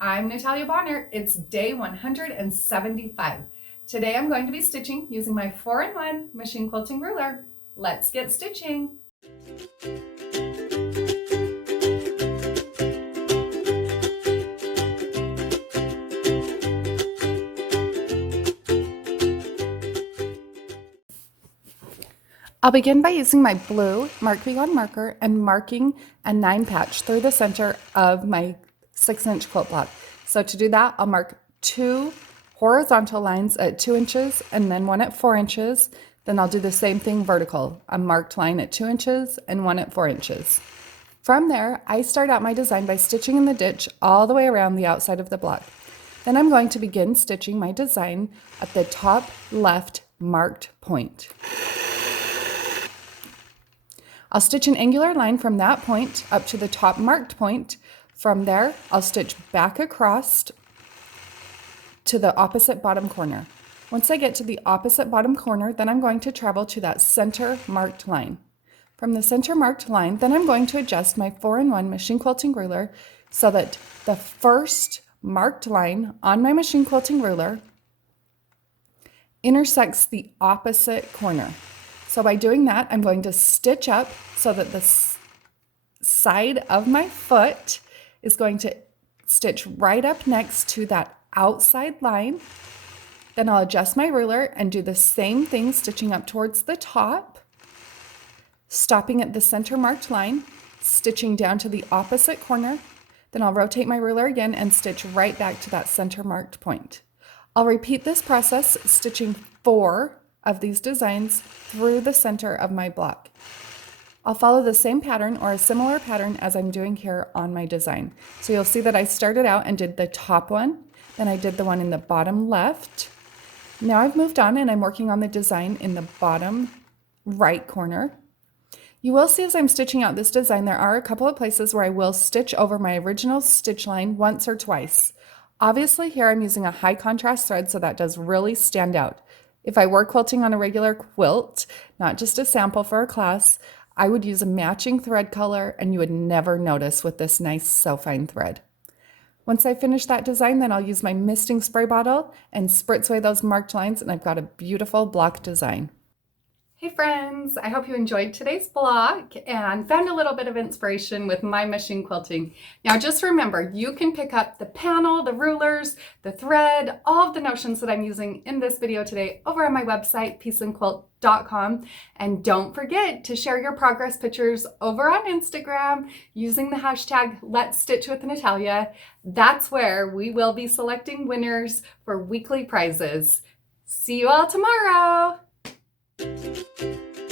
I'm Natalia Bonner. It's day 175. Today I'm going to be stitching using my 4-in-1 machine quilting ruler. Let's get stitching. I'll begin by using my blue Mark B on marker and marking a 9 patch through the center of my 6-inch quilt block. So to do that, I'll mark 2 horizontal lines at 2 inches and then 1 at 4 inches. Then I'll do the same thing vertical, a marked line at 2 inches and 1 at 4 inches. From there, I start out my design by stitching in the ditch all the way around the outside of the block. Then I'm going to begin stitching my design at the top left marked point. I'll stitch an angular line from that point up to the top marked point. From there, I'll stitch back across to the opposite bottom corner. Once I get to the opposite bottom corner, then I'm going to travel to that center marked line. From the center marked line, then I'm going to adjust my 4-in-1 machine quilting ruler so that the first marked line on my machine quilting ruler intersects the opposite corner. So by doing that, I'm going to stitch up so that the side of my foot is going to stitch right up next to that outside line. Then I'll adjust my ruler and do the same thing, stitching up towards the top, stopping at the center marked line, stitching down to the opposite corner. Then I'll rotate my ruler again and stitch right back to that center marked point. I'll repeat this process, stitching 4 of these designs through the center of my block. I'll follow the same pattern or a similar pattern as I'm doing here on my design. So you'll see that I started out and did the top one, then I did the one in the bottom left. Now I've moved on and I'm working on the design in the bottom right corner. You will see as I'm stitching out this design, there are a couple of places where I will stitch over my original stitch line once or twice. Obviously here I'm using a high contrast thread, so that does really stand out. If I were quilting on a regular quilt, not just a sample for a class, I would use a matching thread color and you would never notice with this nice so fine thread. Once I finish that design, then I'll use my misting spray bottle and spritz away those marked lines, and I've got a beautiful block design. Hey friends, I hope you enjoyed today's block and found a little bit of inspiration with my machine quilting. Now just remember, you can pick up the panel, the rulers, the thread, all of the notions that I'm using in this video today over on my website, peaceandquilt.com. And don't forget to share your progress pictures over on Instagram using the hashtag Let's Stitch with Natalia. That's where we will be selecting winners for weekly prizes. See you all tomorrow. Thank you.